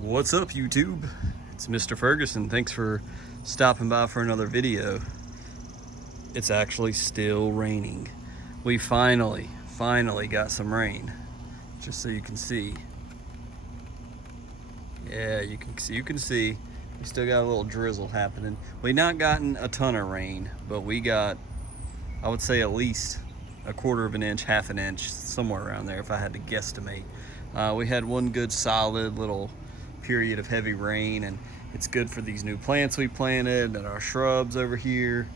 What's up, YouTube? It's Mr. Ferguson. Thanks for stopping by for another video. It's actually still raining. We finally got some rain. Just so you can see. Yeah, you can see. We still got a little drizzle happening. We not gotten a ton of rain, but we got, I would say, at least a quarter of an inch, half an inch, somewhere around there if I had to guesstimate. We had one good solid little period of heavy rain, and it's good for these new plants we planted and our shrubs over here.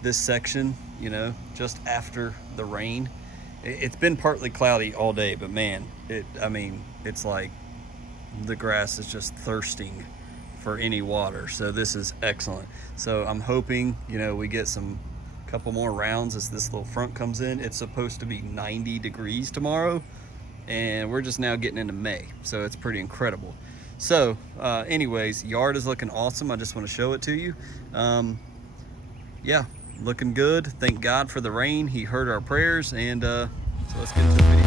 This section, you know, just after the rain, it's been partly cloudy all day, but man, it's like the grass is just thirsting for any water. So this is excellent. So I'm hoping, you know, we get some couple more rounds as this little front comes in. It's supposed to be 90 degrees tomorrow, and we're just now getting into May, so it's pretty incredible. So anyways, yard is looking awesome. I just want to show it to you. Yeah, looking good. Thank God for the rain. He heard our prayers, and so let's get into the video.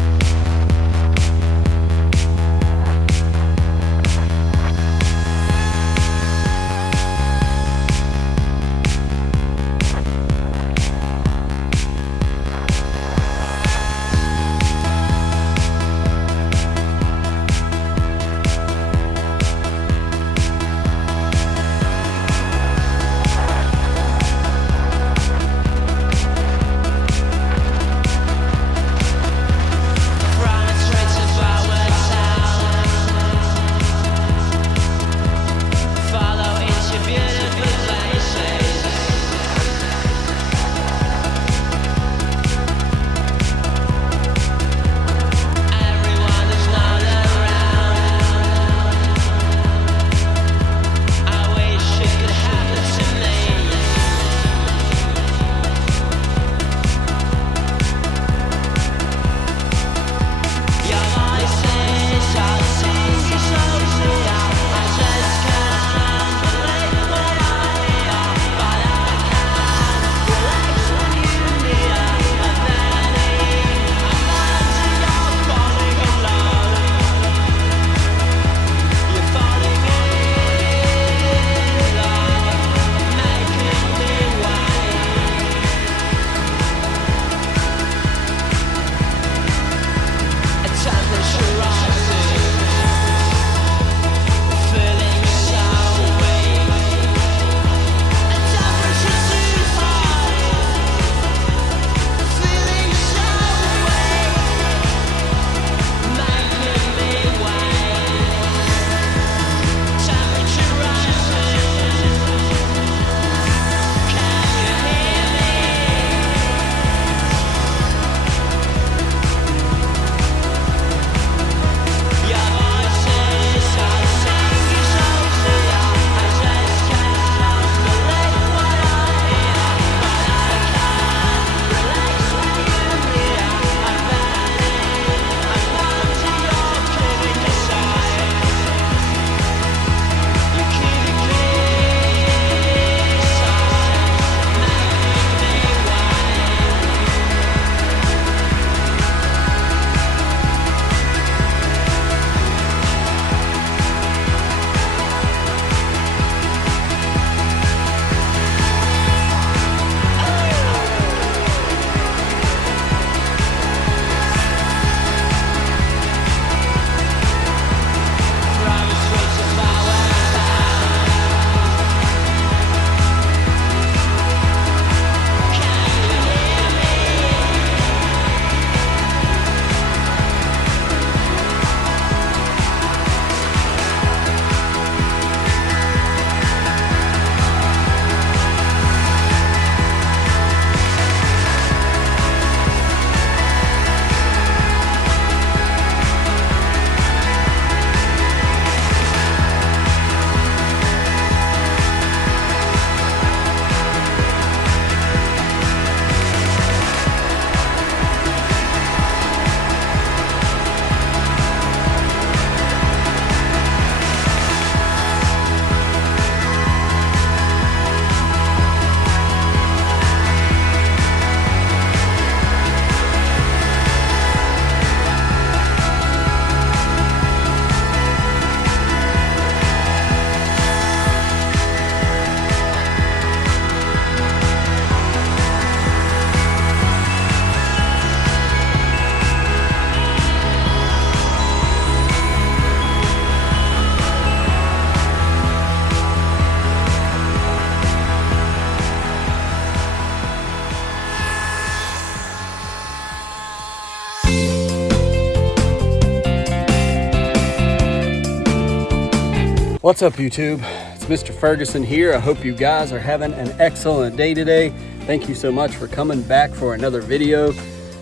What's up, YouTube? It's Mr. Ferguson here. I hope you guys are having an excellent day today. Thank you so much for coming back for another video.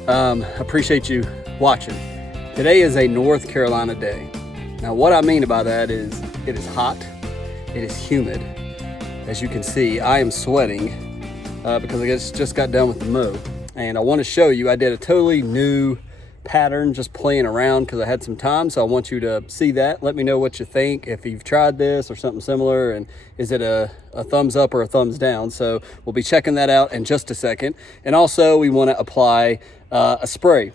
Appreciate you watching. Today is a North Carolina day. Now what I mean by that is it is hot, it is humid. As you can see, I am sweating because I just got done with the mow. And I want to show you, I did a totally new pattern just playing around because I had some time, so I want you to see that. Let me know what you think, if you've tried this or something similar, and is it a thumbs up or a thumbs down. So we'll be checking that out in just a second. And also we want to apply a spray.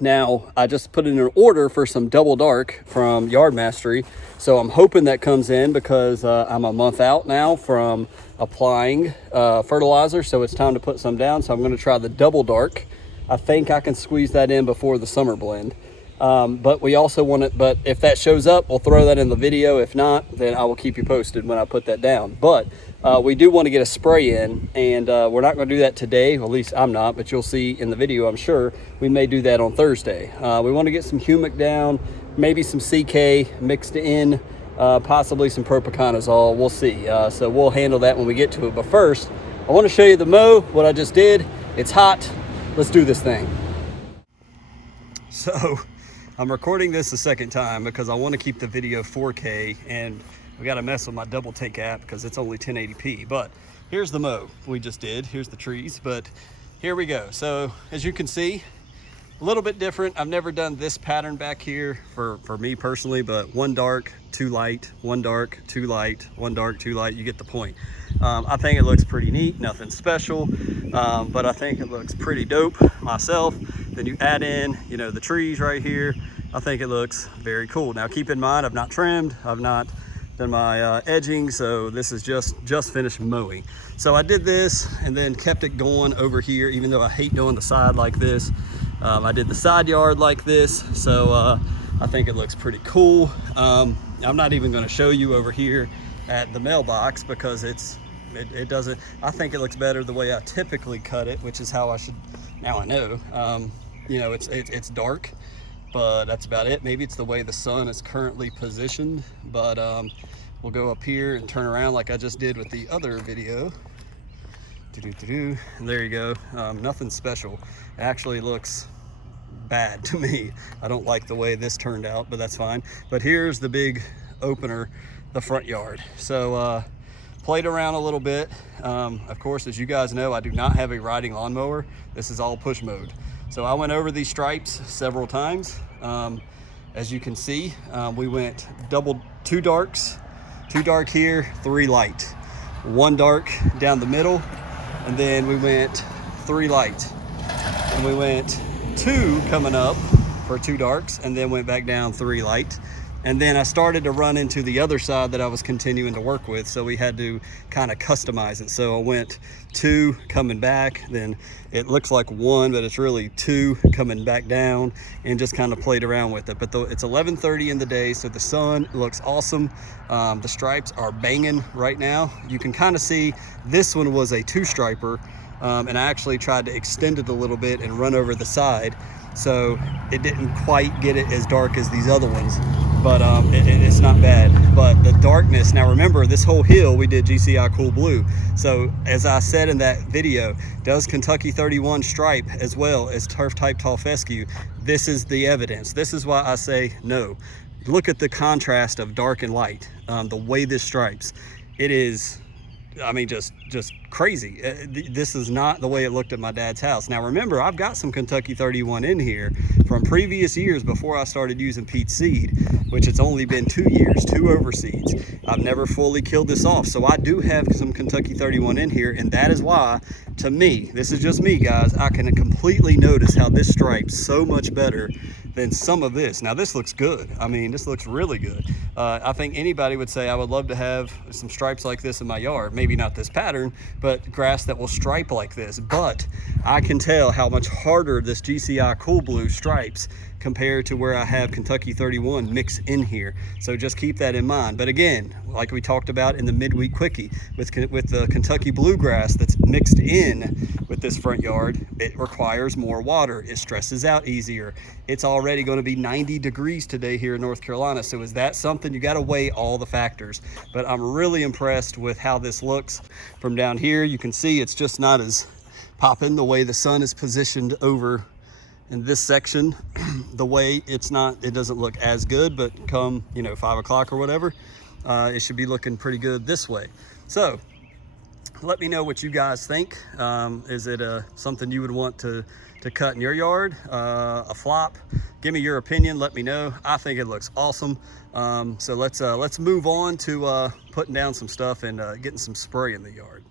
Now I just put in an order for some double dark from Yard Mastery, so I'm hoping that comes in because I'm a month out now from applying fertilizer, so it's time to put some down. So I'm going to try the double dark. I think I can squeeze that in before the summer blend. But we also want it, but if that shows up, we'll throw that in the video. If not, then I will keep you posted when I put that down. But we do want to get a spray in, and we're not going to do that today. Well, at least I'm not, but you'll see in the video, I'm sure. We may do that on Thursday. We want to get some humic down, maybe some CK mixed in, possibly some propiconazole. We'll see. So we'll handle that when we get to it. But first, I want to show you the mow, what I just did. It's hot. Let's do this thing. So I'm recording this a second time because I want to keep the video 4K, and we got to mess with my double take app because it's only 1080p. But here's the mow we just did. Here's the trees, but here we go. So as you can see, a little bit different. I've never done this pattern back here for me personally, but one dark, two light, one dark, two light, one dark, two light. You get the point. I think it looks pretty neat, nothing special, but I think it looks pretty dope myself. Then you add in, you know, the trees right here. I think it looks very cool. Now keep in mind, I've not trimmed, I've not done my edging, so this is just finished mowing. So I did this and then kept it going over here, even though I hate doing the side like this. I did the side yard like this, so I think it looks pretty cool. I'm not even going to show you over here at the mailbox because it doesn't, I think it looks better the way I typically cut it, which is how I should. Now I know, you know, it's dark, but that's about it. Maybe it's the way the sun is currently positioned, but we'll go up here and turn around like I just did with the other video. And there you go. Nothing special. It actually looks bad to me. I don't like the way this turned out, but that's fine. But here's the big opener, the front yard. So played around a little bit. Of course, as you guys know, I do not have a riding lawnmower. This is all push mode. So I went over these stripes several times. As you can see, we went two darks, two dark here, three light, one dark down the middle, and then we went three light, and we went two coming up for two darks, and then went back down three light. And then I started to run into the other side that I was continuing to work with, so we had to kind of customize it. So I went two coming back, then it looks like one, but it's really two coming back down, and just kind of played around with it. But it's 11:30 in the day, so the sun looks awesome. The stripes are banging right now. You can kind of see this one was a two striper, and I actually tried to extend it a little bit and run over the side, so it didn't quite get it as dark as these other ones, but it's not bad. But the darkness, now remember, this whole hill we did GCI Cool Blue, so as I said in that video, does Kentucky 31 stripe as well as turf type tall fescue. This is the evidence. This is why I say no. Look at the contrast of dark and light, the way this stripes. It is, I mean, just crazy. This is not the way it looked at my dad's house. Now remember, I've got some Kentucky 31 in here from previous years before I started using peat seed, which it's only been 2 years, 2 overseeds. I've never fully killed this off, so I do have some Kentucky 31 in here, and that is why, to me, this is just me, guys, I can completely notice how this stripes so much better than some of this. Now this looks good. I mean, this looks really good. I think anybody would say I would love to have some stripes like this in my yard. Maybe not this pattern, but grass that will stripe like this. But I can tell how much harder this GCI Cool Blue stripes compared to where I have Kentucky 31 mixed in here. So just keep that in mind. But again, like we talked about in the midweek quickie, with the Kentucky bluegrass that's mixed in with this front yard, it requires more water. It stresses out easier. It's already going to be 90 degrees today here in North Carolina. So is that something? You got to weigh all the factors. But I'm really impressed with how this looks from down here. You can see it's just not as popping the way the sun is positioned over in this section. The way it doesn't look as good, but come 5 o'clock or whatever, it should be looking pretty good this way. So let me know what you guys think. Is it something you would want to cut in your yard, a flop? Give me your opinion, let me know. I think it looks awesome. So let's move on to putting down some stuff and getting some spray in the yard.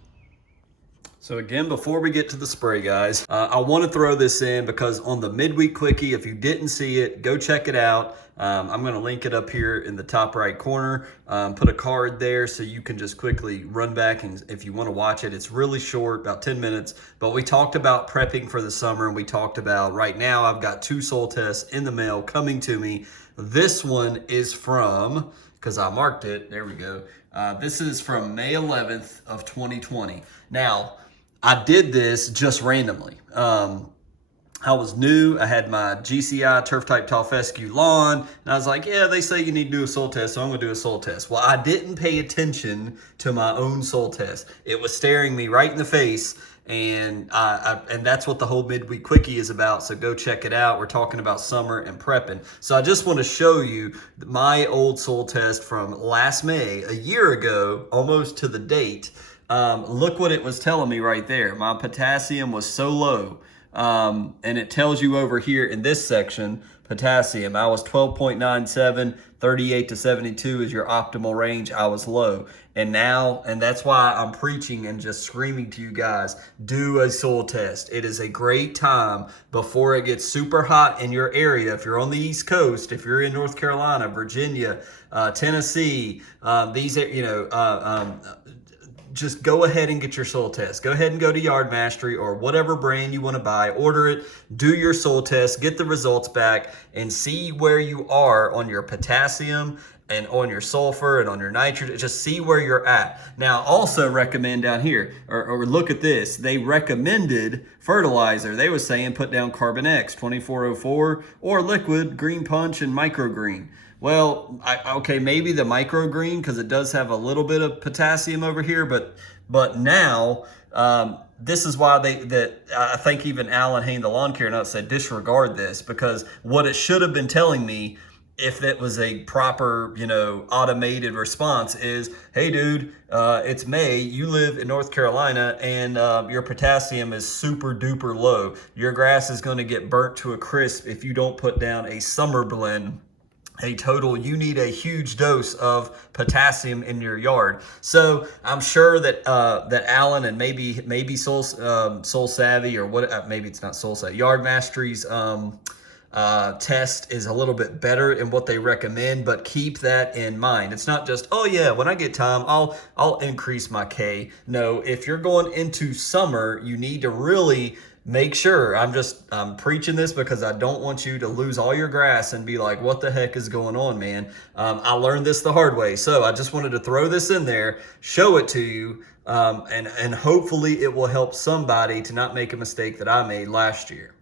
So again, before we get to the spray, guys, I want to throw this in because on the midweek quickie, if you didn't see it, go check it out. I'm going to link it up here in the top right corner, put a card there so you can just quickly run back, and if you want to watch it, it's really short, about 10 minutes, but we talked about prepping for the summer, and we talked about right now I've got 2 soil tests in the mail coming to me. This one is from, because I marked it, there we go. This is from May 11th of 2020. Now, I did this just randomly. I was new. I had my GCI Turf Type Tall Fescue lawn, and I was like, yeah, they say you need to do a soil test, so I'm gonna do a soil test. Well, I didn't pay attention to my own soil test. It was staring me right in the face, and that's what the whole midweek quickie is about, so go check it out. We're talking about summer and prepping. So I just want to show you my old soil test from last May, a year ago, almost to the date. Look what it was telling me right there. My potassium was so low. And it tells you over here in this section, potassium, I was 12.97, 38 to 72 is your optimal range. I was low. And that's why I'm preaching and just screaming to you guys, do a soil test. It is a great time before it gets super hot in your area. If you're on the East Coast, if you're in North Carolina, Virginia, Tennessee, these are, just go ahead and get your soil test. Go ahead and go to Yard Mastery or whatever brand you want to buy. Order it, do your soil test, get the results back, and see where you are on your potassium and on your sulfur and on your nitrogen. Just see where you're at. Now, also recommend down here, or look at this. They recommended fertilizer. They was saying put down Carbon X 2404 or liquid, Green Punch, and Microgreen. Well, okay, maybe the microgreen, because it does have a little bit of potassium over here, but now this is why I think even Alan Hain, the lawn care nut, said disregard this, because what it should have been telling me, if that was a proper, automated response, is, hey dude, it's May, you live in North Carolina, and your potassium is super duper low. Your grass is going to get burnt to a crisp if you don't put down a summer blend. You need a huge dose of potassium in your yard. So I'm sure that that Alan and maybe Soul Savvy, or what, maybe it's not Soul Savvy, Yard Mastery's test is a little bit better in what they recommend, but keep that in mind. It's not just, oh yeah, when I get time, I'll increase my K. No, if you're going into summer, you need to really make sure. I'm preaching this because I don't want you to lose all your grass and be like, what the heck is going on, man? I learned this the hard way. So I just wanted to throw this in there, show it to you, and hopefully it will help somebody to not make a mistake that I made last year.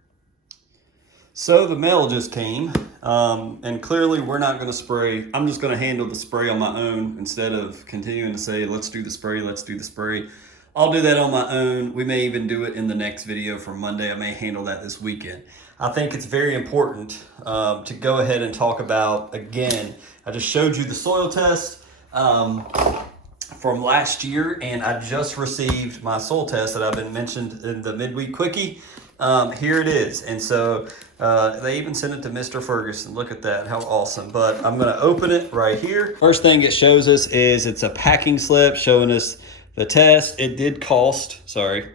So the mail just came, and clearly we're not going to spray. I'm just going to handle the spray on my own instead of continuing to say, let's do the spray, let's do the spray. I'll do that on my own. We may even do it in the next video for Monday. I may handle that this weekend. I think it's very important to go ahead and talk about, again, I just showed you the soil test from last year, and I just received my soil test that I've been mentioned in the midweek quickie. Here it is. And so they even sent it to Mr. Ferguson. Look at that, how awesome. But I'm gonna open it right here. First thing it shows us is it's a packing slip showing us the test. It did cost, sorry,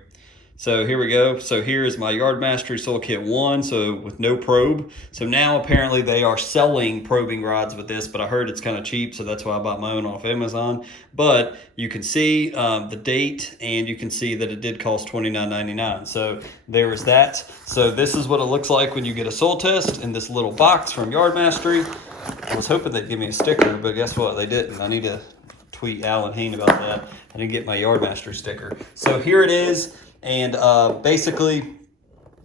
So here we go. So here is my Yard Mastery Soil Kit 1, so with no probe. So now apparently they are selling probing rods with this, but I heard it's kind of cheap, so that's why I bought my own off Amazon. But you can see the date, and you can see that it did cost $29.99. So there is that. So this is what it looks like when you get a soil test in this little box from Yard Mastery. I was hoping they'd give me a sticker, but guess what? They didn't. I need to tweet Alan Hain about that. I didn't get my Yard Mastery sticker. So here it is. And basically,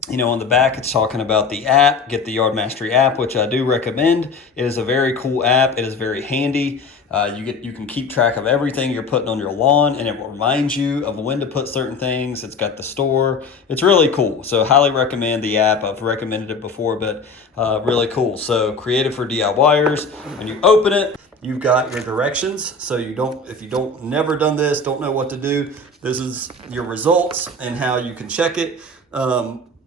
you know, on the back, it's talking about the app. Get the Yard Mastery app, which I do recommend. It is a very cool app. It is very handy. You can keep track of everything you're putting on your lawn, and it will remind you of when to put certain things. It's got the store. It's really cool. So highly recommend the app. I've recommended it before, but really cool. So created for DIYers. When you open it, you've got your directions. So if you don't never done this, don't know what to do, this is your results and how you can check it,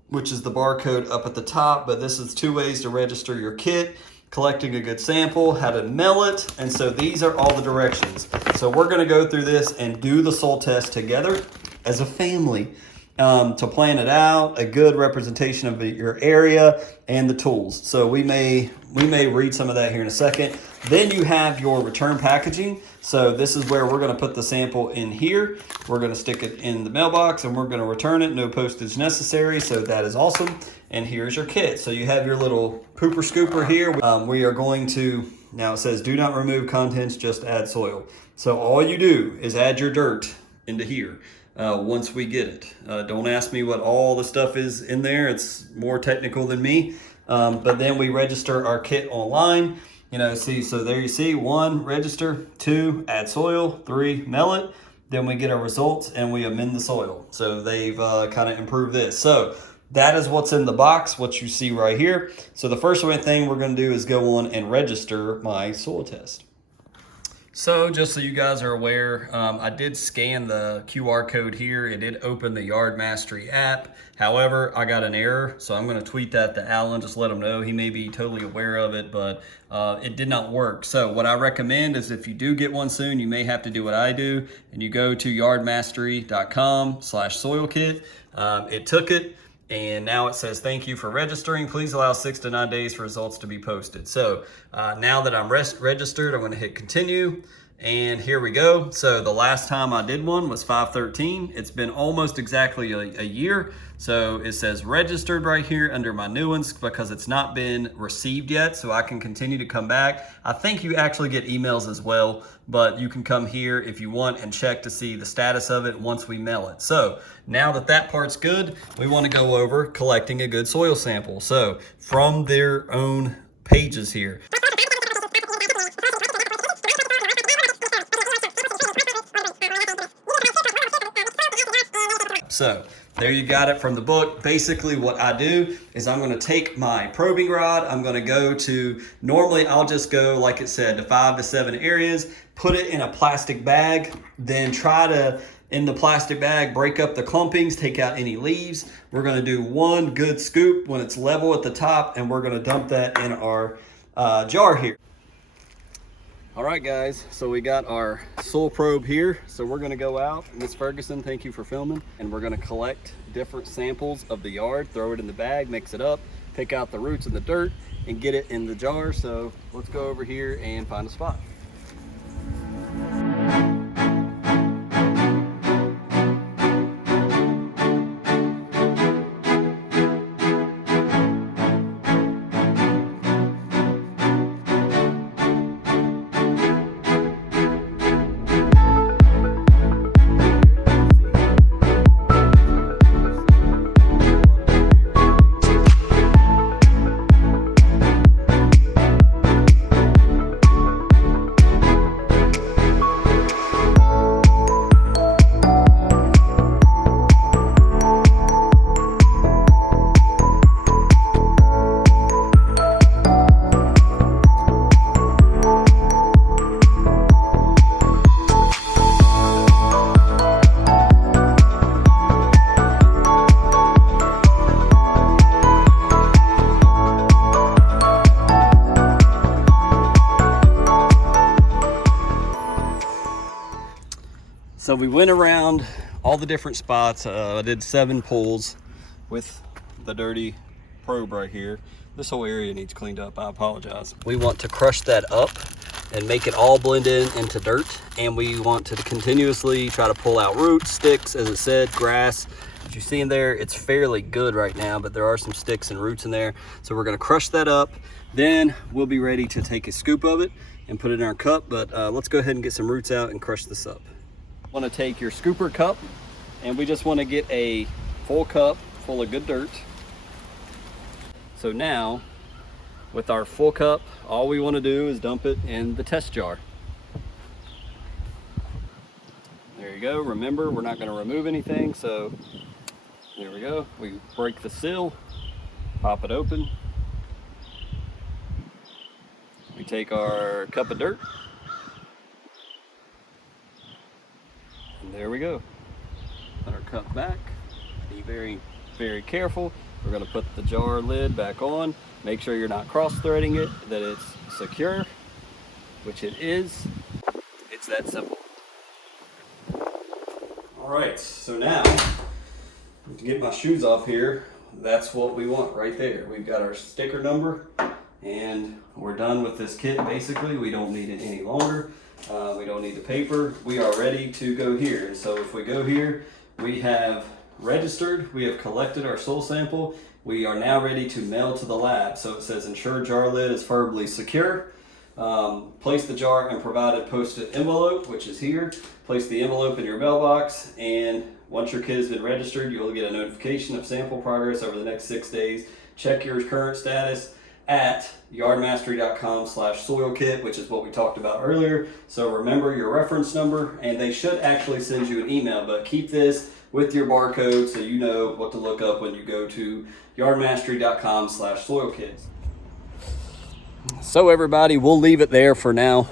which is the barcode up at the top. But this is 2 ways to register your kit, collecting a good sample, how to mail it. And so these are all the directions. So we're gonna go through this and do the soil test together as a family. To plan it out, a good representation of your area and the tools. So we may read some of that here in a second. Then you have your return packaging. So this is where we're going to put the sample in here. We're going to stick it in the mailbox and we're going to return it. No postage necessary. So that is awesome. And here's your kit. So you have your little pooper scooper here. We are going to, now it says do not remove contents, just add soil. So all you do is add your dirt into here. Once we get it. Don't ask me what all the stuff is in there. It's more technical than me. But then we register our kit online. You know, see, so there you see, 1, register, 2, add soil, 3, mail it. Then we get our results and we amend the soil. So they've kind of improved this. So that is what's in the box, what you see right here. So the first thing we're going to do is go on and register my soil test. So just so you guys are aware, I did scan the QR code here. It did open the Yard Mastery app. However, I got an error, so I'm going to tweet that to Alan, just let him know. He may be totally aware of it, but it did not work. So what I recommend is if you do get one soon, you may have to do what I do, and you go to yardmastery.com/soilkit. It took it. And now it says, thank you for registering. Please allow 6 to 9 days for results to be posted. So now that I'm registered, I'm going to hit continue. And here we go. So the last time I did one was 5/13. It's been almost exactly a year. So it says registered right here under my new ones because it's not been received yet. So I can continue to come back. I think you actually get emails as well, but you can come here if you want and check to see the status of it once we mail it. So now that that part's good, we want to go over collecting a good soil sample. So from their own pages here. So there you got it from the book. Basically what I do is I'm going to take my probing rod. I'm going to go to, normally I'll just go, like it said, to 5 to 7 areas, put it in a plastic bag, then try to, in the plastic bag, break up the clumpings, take out any leaves. We're going to do one good scoop when it's level at the top, and we're going to dump that in our jar here. All right, guys, so we got our soil probe here. So we're gonna go out, Miss Ferguson, thank you for filming, and we're gonna collect different samples of the yard, throw it in the bag, mix it up, pick out the roots and the dirt, and get it in the jar. So let's go over here and find a spot. So we went around all the different spots. I did 7 pulls with the dirty probe right here. This whole area needs cleaned up, I apologize. We want to crush that up and make it all blend into dirt, and we want to continuously try to pull out roots, sticks, as it said, grass. As you see in there, it's fairly good right now, but there are some sticks and roots in there. So we're gonna crush that up. Then we'll be ready to take a scoop of it and put it in our cup, but let's go ahead and get some roots out and crush this up. Want to take your scooper cup, and we just want to get a full cup full of good dirt. So now, with our full cup, all we want to do is dump it in the test jar. There you go. Remember, we're not going to remove anything, so there we go. We break the seal, pop it open. We take our cup of dirt, and there we go. Put our cup back. Be very, very careful. We're going to put the jar lid back on. Make sure you're not cross-threading it, that it's secure, which it is. It's that simple. All right, so now to get my shoes off here, that's what we want right there. We've got our sticker number, and we're done with this kit. Basically, we don't need it any longer. We don't need the paper. We are ready to go here. And so if we go here, we have registered, we have collected our soil sample. We are now ready to mail to the lab. So it says ensure jar lid is firmly secure. Place the jar and provide a post-it envelope, which is here. Place the envelope in your mailbox, and once your kit has been registered, you'll get a notification of sample progress over the next 6 days. Check your current status at yardmastery.com/soil kit, which is what we talked about earlier. So remember your reference number, and they should actually send you an email, but keep this with your barcode so you know what to look up when you go to yardmastery.com/soil kit. So everybody, we'll leave it there for now.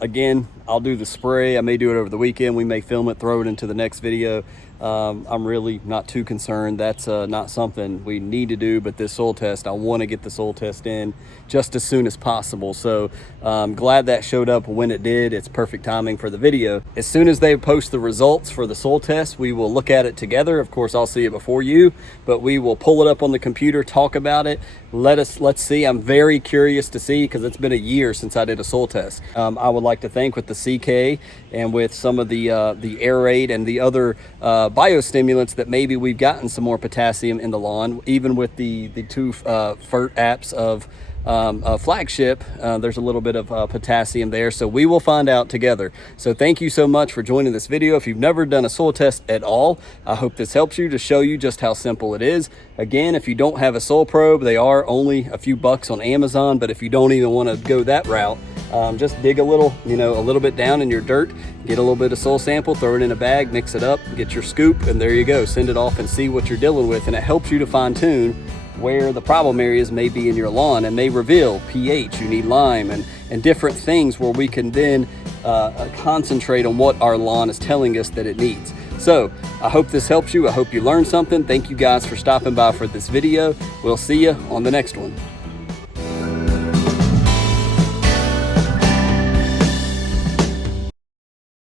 Again, I'll do the spray. I may do it over the weekend. We may film it, throw it into the next video. I'm really not too concerned. That's not something we need to do, but this soil test, I want to get the soil test in just as soon as possible. So I'm glad that showed up when it did. It's perfect timing for the video. As soon as they post the results for the soil test, we will look at it together. Of course, I'll see it before you, but we will pull it up on the computer, talk about it. Let's see. I'm very curious to see, because it's been a year since I did a soil test. I would like to thank with the CK and with some of the aerate and the other biostimulants that maybe we've gotten some more potassium in the lawn, even with the 2 FERT apps of Flagship. There's a little bit of potassium there, so we will find out together. So thank you so much for joining this video. If you've never done a soil test at all, I hope this helps you to show you just how simple it is. Again, if you don't have a soil probe, they are only a few bucks on Amazon, but if you don't even want to go that route, just dig a little bit down in your dirt, get a little bit of soil sample, throw it in a bag, mix it up, get your scoop, and there you go. Send it off and see what you're dealing with, and it helps you to fine tune where the problem areas may be in your lawn, and may reveal pH, you need lime, and different things where we can then concentrate on what our lawn is telling us that it needs. So I hope this helps you. I hope you learned something. Thank you guys for stopping by for this video. We'll see you on the next one.